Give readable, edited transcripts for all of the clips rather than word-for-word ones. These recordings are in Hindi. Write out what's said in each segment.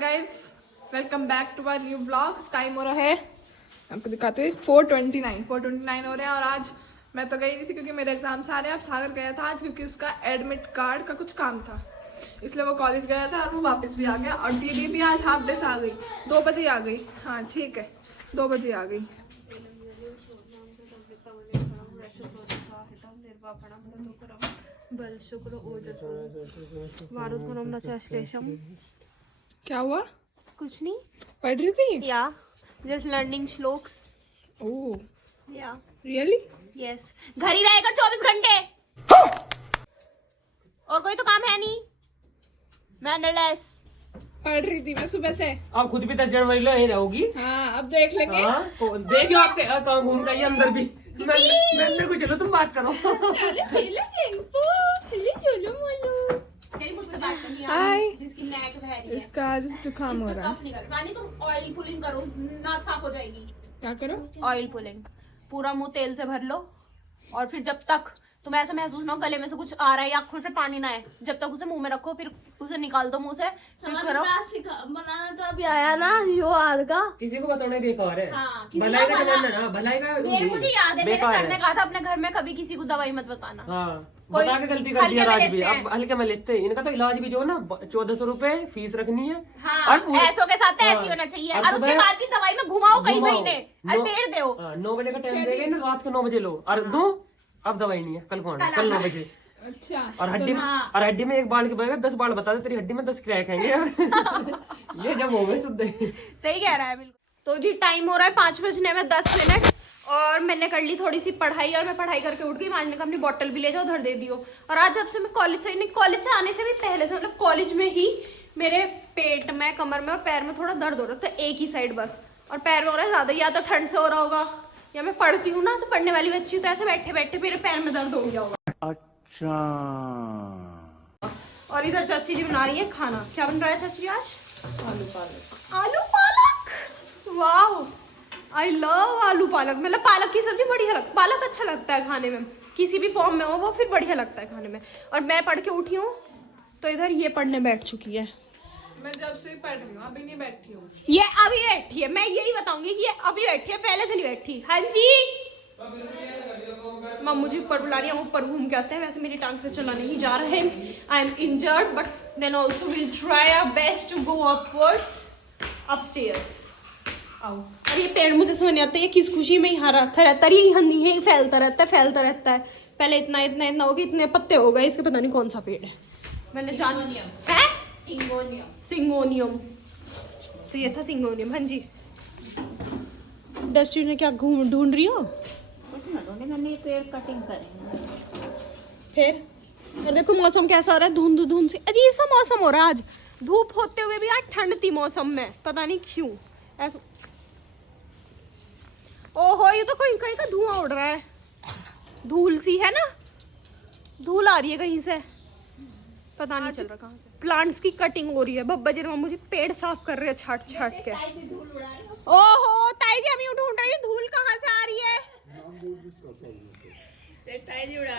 Guys, welcome back to our new blog. Time हो रहा है, आपको दिखाते हुए 4:29 हो रहे हैं। और आज मैं तो गई नहीं थी क्योंकि मेरे एग्जाम आ रहे हैं। अब सागर गया था आज क्योंकि उसका एडमिट कार्ड का कुछ काम था, इसलिए वो कॉलेज गया था और वो वापस भी आ गया। और दीदी भी आज हाफ डे से आ गई, 2 बजे आ गई। हाँ ठीक है, 2 बजे आ गई। क्या हुआ? कुछ नहीं, पढ़ रही थी? या जस्ट लर्निंग श्लोक्स। ओह या रियली? यस, घर ही रहेगा 24 घंटे और कोई तो काम है नहीं। मैनरलेस पढ़ रही थी मैं सुबह से। आप खुद भी 10 जनवरी लो ही रहोगी। हाँ अब देख लेंगे। देखियो आपके कहाँ घूम गई अंदर भी। मैं को चलो तुम बात करो। मुझसे बात करनी हाय। जिसकी नेक बह रही है, इसका आज जुकाम हो रहा है। कफ निकल रानी, तुम ऑयल पुलिंग करो, नाक साफ हो जाएगी। क्या करो? ऑयल पुलिंग, पूरा मुंह तेल से भर लो और फिर जब तक तुम्हें ऐसा महसूस ना हो गले में से कुछ आ रहा है या आंखों से पानी ना आए, जब तक उसे मुंह में रखो, फिर उसे निकाल दो मुंह से, फिर करो। बनाना तो अभी आया ना यो आज का। किसी को बताना बेकार है। हाँ, किसी भलाई का का भला- जमाना ना, भलाई का मुझे याद है मेरे बेकार सर ने कहा था अपने घर में कभी किसी को दवाई मत बताना। हाँ कोई बता के गलती कर दिया हल्के में राज भी। लेते हैं। अब हल्के में लेते हैं। इनका तो इलाज भी जो ना 1400 रुपए फीस रखनी है। हाँ, पूरे- ऐसों के साथ तो हाँ, ऐसी होना चाहिए। और और उसके सुबह- बाद की दवाई में घुमाओ कई घुमाओ। महीने और पेड़ दो। 9 बजे का टाइम देंगे ना, रात के 9 बजे लो और दो। अब दवाई नहीं है, कल कौन है? कल 9 बजे। अच्छा और हड्डी और हड्डी में 1 बाल की बगैर 10 बाल बता दे, तेरी हड्डी में 10 क्रैक आएंगे। ये जब हो गए शुद्ध। सही कह रहा है बिल्कुल। तो जी टाइम हो रहा है 5 बजने में 10 मिनट और मैंने कर ली थोड़ी सी पढ़ाई और मैं पढ़ाई करके उठ गई। माँ ने कहा अपनी बॉटल भी ले जाओ, उधर दे दियो। और आज जब से मैं कॉलेज से, नहीं कॉलेज से आने से भी पहले से, मतलब कॉलेज में ही मेरे पेट में, कमर में और पैर में थोड़ा दर्द हो रहा था, एक ही साइड बस। और पैर में हो रहा है ज्यादा, या तो ठंड से हो रहा होगा या मैं पढ़ती हूँ ना, तो पढ़ने वाली बच्ची हूँ, तो ऐसे बैठे बैठे मेरे पैर में दर्द हो गया होगा। अच्छा। और इधर चाची जी बना रही है खाना। क्या बन रहा है चाची जी आज? आलू पालक। आलू पालक, वाह आई लव आलू पालक। मतलब पालक की सब्जी बढ़िया लगती, पालक अच्छा लगता है खाने में, किसी भी फॉर्म में हो वो फिर बढ़िया लगता है खाने में। और मैं पढ़ के उठी हूँ तो इधर ये पढ़ने बैठ चुकी है। मैं जब से पढ़ रही हूँ, अभी नहीं बैठी हूँ। ये अभी बैठी है, मैं यही बताऊंगी कि ये अभी बैठी है, पहले से नहीं बैठी। हाँ जी मम्मू जी ऊपर बुला रही है, हम ऊपर घूम के आते हैं। वैसे मेरी टांग से चला नहीं जा रहा है, I am injured, but then also will try our best to go upwards upstairs. आओ। और ये पेड़ मुझे समझ नहीं आता है, ये किस खुशी में यहाँ रखा रहता है, ये फैलता रहता है। पहले इतना इतना इतना हो गया, इतने पत्ते हो गए इसके, पता नहीं कौन सा पेड़ है। मैंने जान है सिंगोनियम, तो ये था सिंगोनियम। हाँ जी डस्टबिन में क्या ढूंढ रही हो? मैंने पेड़ कटिंग करेंगे। फिर और देखो मौसम कैसा हो रहा है, धुंध से अजीब सा मौसम हो रहा है आज। धूप होते हुए भी आज ठंड थी मौसम में, पता नहीं क्यों ऐसा। ओहो ये तो कहीं कहीं का धुआं उड़ रहा है, धूल सी है ना, धूल आ रही है कहीं से, पता नहीं चल रहा कहाँ से। प्लांट्स की कटिंग हो रही है, बब्बा जी मुझे पेड़ साफ कर रहे हैं छाट के। ओहो ताई जी हम यूं ढूंढ रही है धूल कहाँ से आ रही है,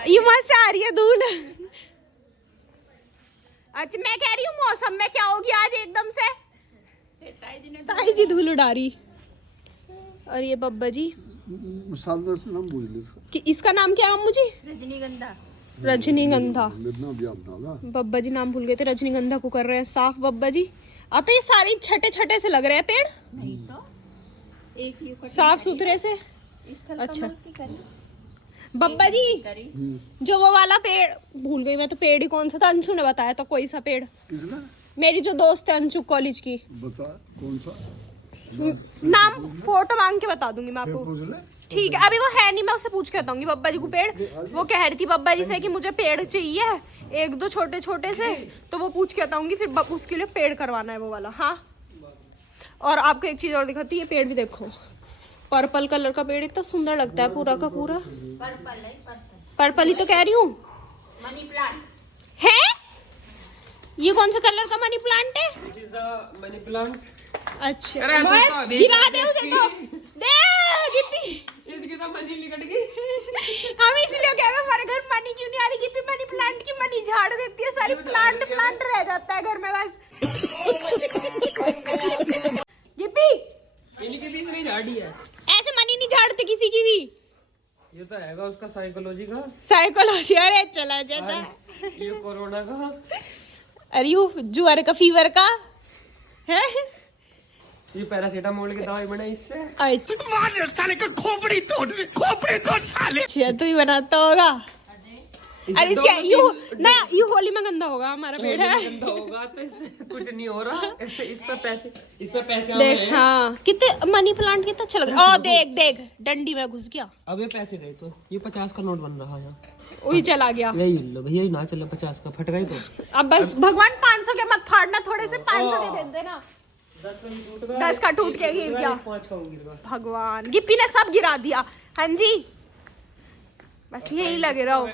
ये वहां से आ रही है धूल। अच्छा मैं कह रही हूँ मौसम में क्या होगी आज एकदम से, ताई जी धूल उड़ा रही। और ये बब्बा जी नाम कि इसका नाम क्या है अम्मू जी? रजनीगंधा। बब्बा जी नाम भूल गए थे, रजनीगंधा को कर रहे हैं साफ बब्बा जी। तो ये सारे छठे छठे से लग रहे हैं पेड़, नहीं तो एक साफ सुथरे से। अच्छा बब्बा जी जो वो वाला पेड़ भूल गई मैं, तो पेड़ ही कौन सा था, अंशु ने बताया था कोई सा पेड़। किसने? मेरी जो दोस्त है अंशु कॉलेज की, बता कौन सा नाम फोटो मांग के बता दूंगी मैं आपको। ठीक है अभी वो है नहीं, मैं उससे पूछ के बताऊंगी बब्बा जी को पेड़। वो कह रही थी बब्बा जी से कि मुझे पेड़ चाहिए 1-2 छोटे छोटे से, तो वो पूछ के बताऊंगी फिर उसके लिए पेड़ करवाना है वो वाला। हाँ और आपको एक चीज और दिखाती है, ये पेड़ भी देखो, पर्पल कलर का पेड़ इतना सुंदर लगता है पूरा का पूरा। पर्पल ही तो कह रही हूँ, मनी प्लांट है ये कौन सा कलर का मनी प्लांट है? Money plant. अच्छा अरे वो गिरा दे उसे तो दे गिप्पी, इसकी तो मनी निकट गई। हम इसलिए कह रहे हैं हमारे घर मनी क्यों नहीं आ रही, गिप्पी मनी प्लांट की मनी झाड़ देती है सारी, प्लांट रह जाता है घर में बस। झाड़ी है। ऐसे मनी नहीं झाड़ते किसी की भी। ये तो हैगा उसका साइकोलॉजी का। साइकोलॉजी, अरे चला चाचा। ये कोरोना का। अरे यू जुआर का, फीवर का है। ये पैरासीटामोल की दवाई बनाई इससे। साले का खोपड़ी तोड़ साले। तू ही बनाता होगा। अरे इसके यू होली में गंदा होगा हमारा पेड़ है। गंदा होगा तो इससे कुछ नहीं हो रहा। इस पे पैसे देख हाँ कितने मनी प्लांट कितना अच्छा लगा। ओ देख डंडी में घुस गया। अब ये पैसे गए तो ये 50 का नोट बन रहा है। वही चला गया। यही लो भैया, ना चला 50 का फट गई तो। अब बस भगवान 500 के मत फाड़ना, थोड़े से 500 के दे देना। 10 का टूट के गिर गया। 5 का गिर गया। भगवान गिप्पी ने सब गिरा दिया। हाँ जी बस यही लगे रहो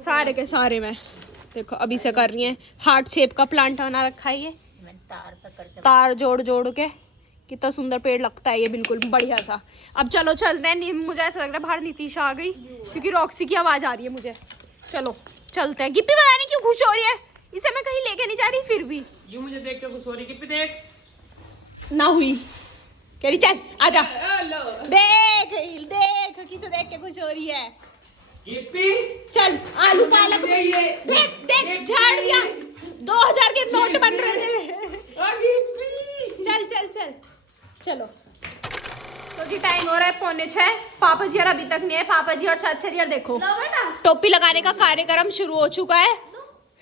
सारे के सारे में। देखो अभी से कर रही है, हार्ट शेप का प्लांट बना रखा है ये, तार जोड़ के। कितना सुंदर पेड़ लगता है ये, बिल्कुल बढ़िया सा। अब चलो चलते हैं। मुझे ऐसा लग रहा है बाहर नीतीशा आ गई, क्योंकि रॉक्सी की आवाज आ रही है मुझे। चलो चलते हैं। गिप्पी पता नहीं क्यों खुश हो रही है, इसे मैं कहीं लेके नहीं जा रही फिर भी। यू मुझे देख के खुश हो रही। गिप्पी देख ना हुई कह रही चल आजा। देख किसे देख के खुश हो रही है। गिप्पी चल आलू पालक देख झाड़ दिया। 2000 के नोट बन रहे हैं। चल चलो। तो जी टाइम हो रहा है 5:45। पापा जी और अभी तक नहीं है। पापा जी और चाचा जी और देखो टोपी लगाने का कार्यक्रम शुरू हो चुका है।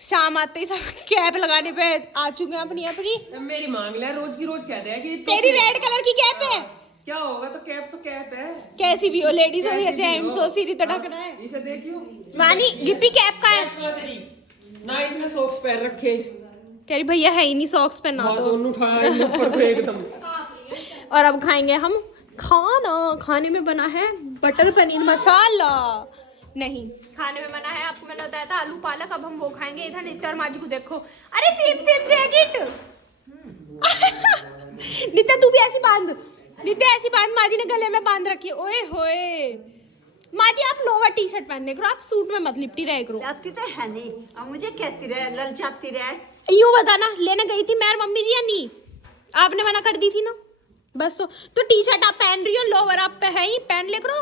शाम आते ही सब कैप लगाने पे आ चुके हैं अपनी। मेरी मांग ले, रोज की रोज कहते हैं कि तेरी रेड कलर की कैप है। क्या होगा तो कैप है। कैसी भी हो, लेडीज हो या जेंट्स हो, सिरी तो ढकना है। इसे देखियो मानी गिप्पी कैप का है ना, इसने सॉक्स पहन रखे। कह रही भैया है ही नहीं सॉक्स पहना तो। दोनों उठाए ऊपर पे एकदम। और अब खाएंगे हम खाने में बना है बटर पनीर मसाला। नहीं खाने में बना है, आपको मैंने बताया था आलू पालक। अब हम वो खाएंगे। इधर नित्या और माजी को देखो, अरे सेम जैकेट। नित्या तू भी ऐसी बांध, माजी ने गले में बांध रखी है। ओए होए माजी आप लोअर टी शर्ट पहनने करो, आप सूट में मत लिपटी रहे करो। जाती तो है नहीं, अब मुझे कहती रहे ललचाती रहे। यूं बताना लेने गई थी मैं और मम्मी जी या नहीं, आपने मना कर दी थी ना। बस तो टी शर्ट आप पहन रही हो, लोअर आप पे है ही, पहन ले करो।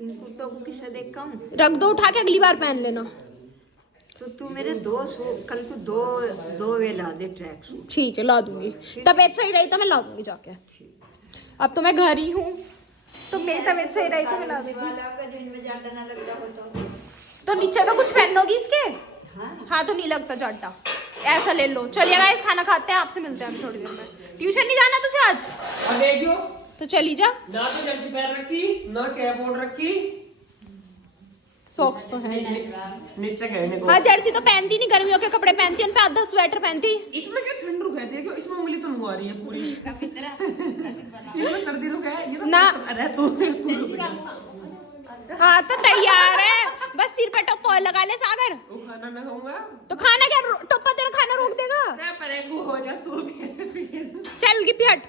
इन कुर्तों को किसे देखा रख दो उठा के, अगली बार पहन लेना। तो तू मेरे कल को दो वे ला दे ट्रैक सूट। ठीक है ला दूंगी, तबीयत सही रही तो मैं ला दूंगी जाके। अब तो मैं घर ही हूँ, तो मेरी तबीयत सही रही तो मैं ला दूंगी। तो नीचे में कुछ पहनोगी इसके? हाँ तो नहीं लगता जाटा, ऐसा ले लो। चलिए गाइस खाना खाते हैं, आपसे मिलते हैं थोड़ी देर में। ट्यूशन नहीं जाना तुझे आज? अब देखियो तो चली जा। ना तो जैसी पैर रखी ना कैप ओढ़ रखी। सॉक्स तो है नीचे कहने को। हाँ जर्सी तो पहनती नहीं, गर्मियों के कपड़े पहनती है, उन पे आधा स्वेटर पहनती। इसमें क्या ठंड रुक है, देखो इसमें उंगली तो मुआ रही है पूरी। इसमें सर्दी रुक है, ये तो ना। अरे तू हाँ तो तैयार है, बस सिर पे टोपा लगा ले सागर। वो खाना ना खाऊंगा तो खाना क्या, टोपा तेरा खाना रोक देगा? हो जा तू। चल गिप्पी हट।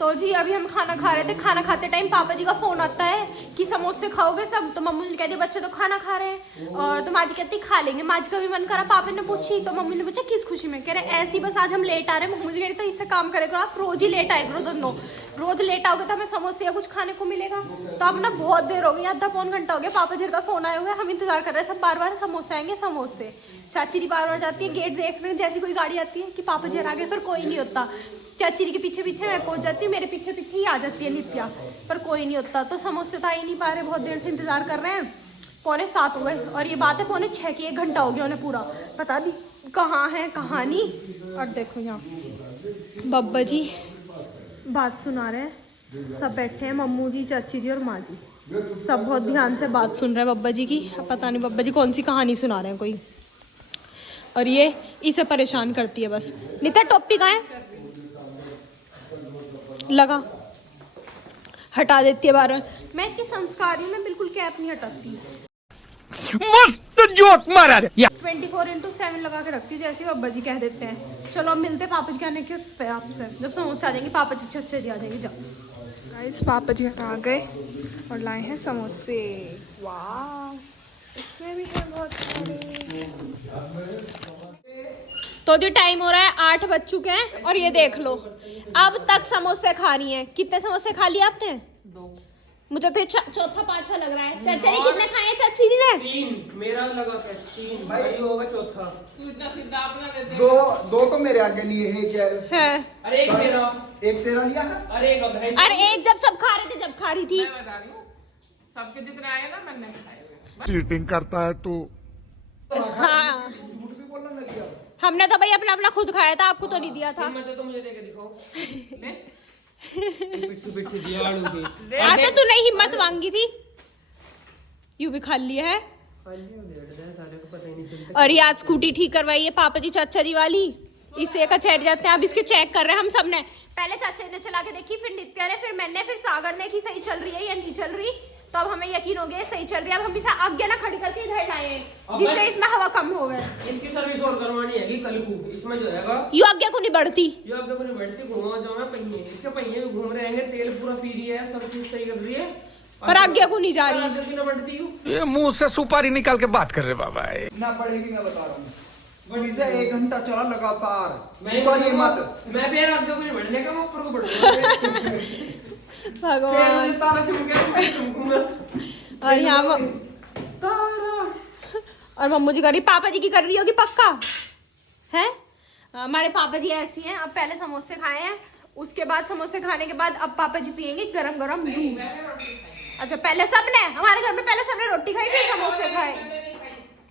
तो जी अभी हम खाना खा रहे थे। खाना खाते टाइम पापा जी का फोन आता है कि समोसे खाओगे सब? तो मम्मी ने कह दिया बच्चे तो खाना खा रहे हैं। और तो माजी कहती खा लेंगे। माजी का भी मन करा, पापा ने पूछी तो मम्मी ने पूछा किस खुशी में? कह रहे ऐसी बस आज हम लेट आ रहे हैं। मुझे कह रही तो इससे काम करे करो, आप रोज ही लेट आए करो दोनों। रोज लेट आओगे तो हमें समोसे या कुछ खाने को मिलेगा। तो अब ना बहुत देर हो गई, आधा पौन घंटा हो गया पापा जी का फोन आया हुआ है, हम इंतजार कर रहे हैं। सब बार बार समोसे आएंगे समोसे। चाची जी बार बार जाती है गेट देखने, जैसी कोई गाड़ी आती है कि पापा जी आ गए, पर कोई नहीं होता। चाची जी के पीछे पीछे मैं पहुंच जाती हूँ, मेरे पीछे पीछे ही आ जाती है नित्या, पर कोई नहीं होता। तो समोसे तो आ ही नहीं पा रहे, बहुत देर से इंतजार कर रहे हैं। 6:45 हो गए और ये बात है 6:45 की, 1 घंटा हो गया उन्हें पूरा। पता नहीं कहाँ है कहाँ नहीं। और देखो यहाँ बब्बा जी बात सुना रहे हैं, सब बैठे हैं, मम्मू जी चाची जी और माँ जी, सब बहुत ध्यान से बात सुन रहे हैं बब्बा जी की। पता नहीं बब्बा जी कौन सी कहानी सुना रहे हैं कोई, और ये इसे परेशान करती है बस। नित्या टोपी कहाँ है? लगा हटा देती है बार बार। मैं इतनी संस्कारी हूँ, मैं बिल्कुल कैप नहीं हटाती। मस्त जोक मारा 24/7 लगा के रखती हूँ, जैसे बब्बा जी कह देते हैं। चलो अब मिलते हैं पापा जी कहने के आपसे, जब समोसे आ जाएंगे पापा जी अच्छे जी आ जाएंगे। जाओ गाइस पापा जी आ गए और लाए हैं समोसे। वाह इसमें भी है बहुत सारे। तो जो टाइम हो रहा है 8 बज चुके हैं और ये देख लो अब तक समोसे खा रही हैं। कितने समोसे खा लिए आपने? मुझे तो ये चौथा पांचवा लग रहा है। चाचा ने कितने खाए हैं चाची जी ने? 3 मेरा लगा के 3 भाई होगा चौथा। तू इतना सीधा अपना देते दो तो मेरे आगे लिए है क्या है। अरे एक मेरा, एक तेरा लिया है? अरे एक अब है। अरे एक जब सब खा रहे थे जब खा रही थी। मैं बता रही हूँ सबके जितने आए ना मैंने खाए हुए। चीटिंग करता है तू। हाँ झूठ भी बोलना लग गया। हमने तो भाई अपना अपना खुद खाया था, आपको तो नहीं दिया था। मत तो मुझे देके दिखाओ। पिट्ठू पिट्ठू दिया आलू की। तो तूने हिम्मत मांगी थी, यू भी खा लिया है। सारे को पता ही नहीं चलता। और ये आज स्कूटी ठीक करवाई है पापा जी चाचा जी वाली। इससे कचहरी जाते हैं, अब इसके चेक कर रहे हैं हम सब ने। पहले चाचा ने चला के देखी, फिर नित्या ने, फिर मैंने, फिर सागर ने कि सही चल रही है या नहीं चल रही। तो अब हमें यकीन हो गया सही चल रही है। अब हम इसे आगे ना खड़ी करके इधर लाए हैं जिससे इसमें हवा कम हो गए। इसकी सर्विस और करवानी है कल को। इसमें जो है यू आगे को नहीं बढ़ती, ये अब देखो बैठती घुमा जाओ मैं पहिए, इसके पहिए भी घूम रहे हैं, तेल पूरा पी रही है, सब चीज सही कर रही है, पर आगे को नहीं जा रही। आगे की ना बढ़ती हूँ। ये मुंह से सुपारी निकाल के बात कर रहे बाबा। ना पड़ेगी मैं बता रहा हूँ। वहीं से 1 घंटा चला लगातार। मैं ऊपर ही मत। मैं भी यार आगे को नहीं बढ़ने का, मैं ऊपर को बढ़ूंगा। भगवान। तारा चुम गया, मैं चुमकूंगा। और यहाँ तारा। और मम्मू जी कर रही, पापा जी की कर रही होगी पक्का है। हमारे पापा जी ऐसी हैं, अब पहले समोसे खाए हैं, उसके बाद समोसे खाने के बाद अब पापा जी पियेंगे गरम गरम दूध। अच्छा पहले सबने, हमारे घर में पहले सबने रोटी खाई फिर समोसे खाए।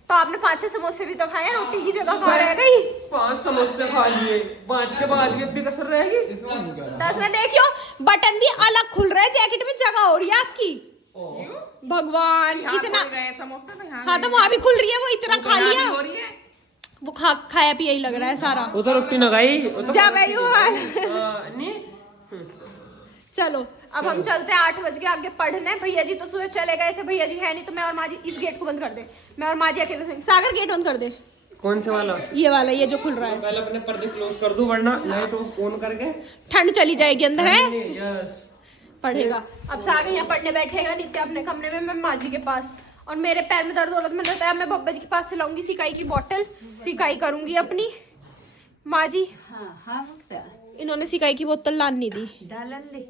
तो आपने 5-6 समोसे भी तो खाए हैं, रोटी की जगह खा रह गई। 5 समोसे खा लिए, 5 के बाद भी अभी कसर रहेगी। 10 में देखियो बटन भी अलग खुल रहे हैं, जैकेट में जगह हो रही है आपकी। भगवान इतना गए समोसे तो यहाँ हाँ तो वहाँ भी खुल रही है, वो इतना खा लिया, हो रही है। वो खाया पिया ही लग रहा है सारा। वो तो रोटी न खाई, जा भाई वो नहीं। चलो अब हम चलते हैं 8 बज के आगे पढ़ने। भैया जी तो सुबह चले गए थे, भैया जी है नहीं, तो मैं और माँ जी इस गेट को बंद कर दे। मैं और माँ जी अकेले से। सागर गेट बंद कर दे। कौन से वाला? ये वाला, ये जो खुल रहा है। पहले अपने पर्दे क्लोज कर दूं, वरना लाइट ऑन करके ठंड चली जाएगी अंदर है। यस पढ़ेगा। अब सागर यहाँ पढ़ने बैठेगा, नित्या अपने कमरे में, मैं माँ जी के पास। और मेरे पैर में दर्द होलत में रहता है, मैं बब्बा जी के पास से लाऊंगी सिकाई की बोतल, सिकाई करूंगी अपनी। माँ जी हाँ हाँ बेटा, इन्होंने सिकाई की बोतल लान नहीं दी। डालन ले।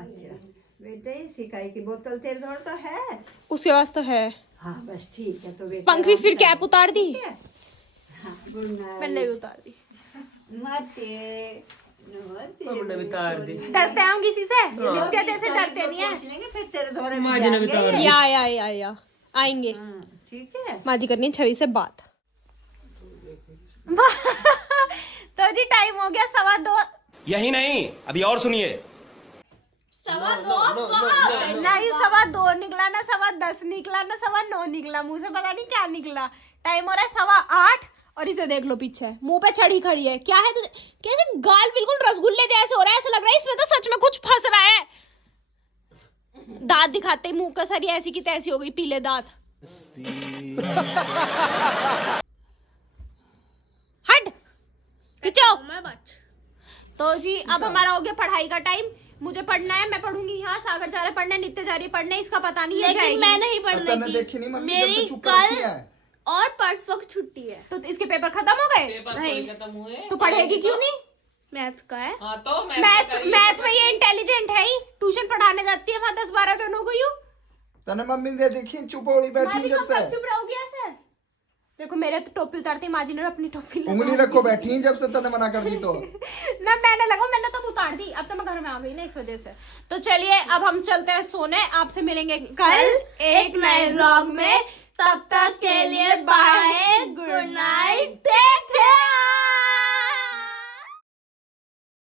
अच्छा बेटे, सिकाई की बोतल तेरे घर तो है? उसके पास तो है। हाँ बस ठीक है। तो बेटा पंखी फिर कैप उतार दी। हाँ गुड नाइट। मैंने भी उतार दी। नमस्ते। हमने भी तार दी। डरते हैं हम किसी से? नित्या जैसे डरते नहीं है। फिर तेरे दौरे में माँ जी ने भी तार दी। या आएंगे। ठीक है। माँ जी करनी है छवि से बात। तो जी टाइम हो गया 2:15। यही नहीं, अभी और सुनिए। 2:15 ना ही 2:15 निकला, ना 10:15 निकला, ना 9:15 निकला, मुंह से पता नहीं क्या निकला। टाइम हो रहा है 8:15 और इसे देख लो पीछे मुंह पे चढ़ी खड़ी है। क्या है तुझे? कैसे गाल बिल्कुल रसगुल्ले जैसे हो रहा है, ऐसा लग रहा है इसमें तो सच में कुछ फंस रहा है। दांत दिखाते ही मुंह का सरी ऐसी की तैसी हो गई, पीले दांत। हट खिंचो। तो जी अब हमारा हो गया पढ़ाई का टाइम। मुझे पढ़ना है, मैं पढ़ूंगी यहाँ। सागर जा रहा है पढ़ने, नित्य जा रही है पढ़ने, इसका पता नहीं है लेकिन जाएगी। मैं नहीं तने पढ़ने देखी की, नहीं मम्मी जब से मेरी चुप रखी कल है। और परसों की छुट्टी है। तो इसके पेपर खत्म हो गए? नहीं खत्म हुए तो पढ़ेगी क्यों नहीं? मैथ्स का है। हाँ तो मैथ में ये इंटेलिजेंट है ही, ट्यूशन पढ़ाने जाती है वहाँ 10-12 दिन हो गई हूँ। तने मम्मी ने देखी चुप हो ही बैठी जब से। चुप रहोगी ऐसे? देखो मेरे तो टोपी उतारती, माँ जी ने अपनी टोपी उंगली रखो बैठी जब से तने मना कर दी तो। ना मैंने लगा, मैंने तो उतार दी। अब तो मैं घर में आ गई ना इस वजह से। तो चलिए अब हम चलते हैं सोने। आपसे मिलेंगे कल एक नए व्लॉग में। तब तक के लिए बाय, गुड नाइट।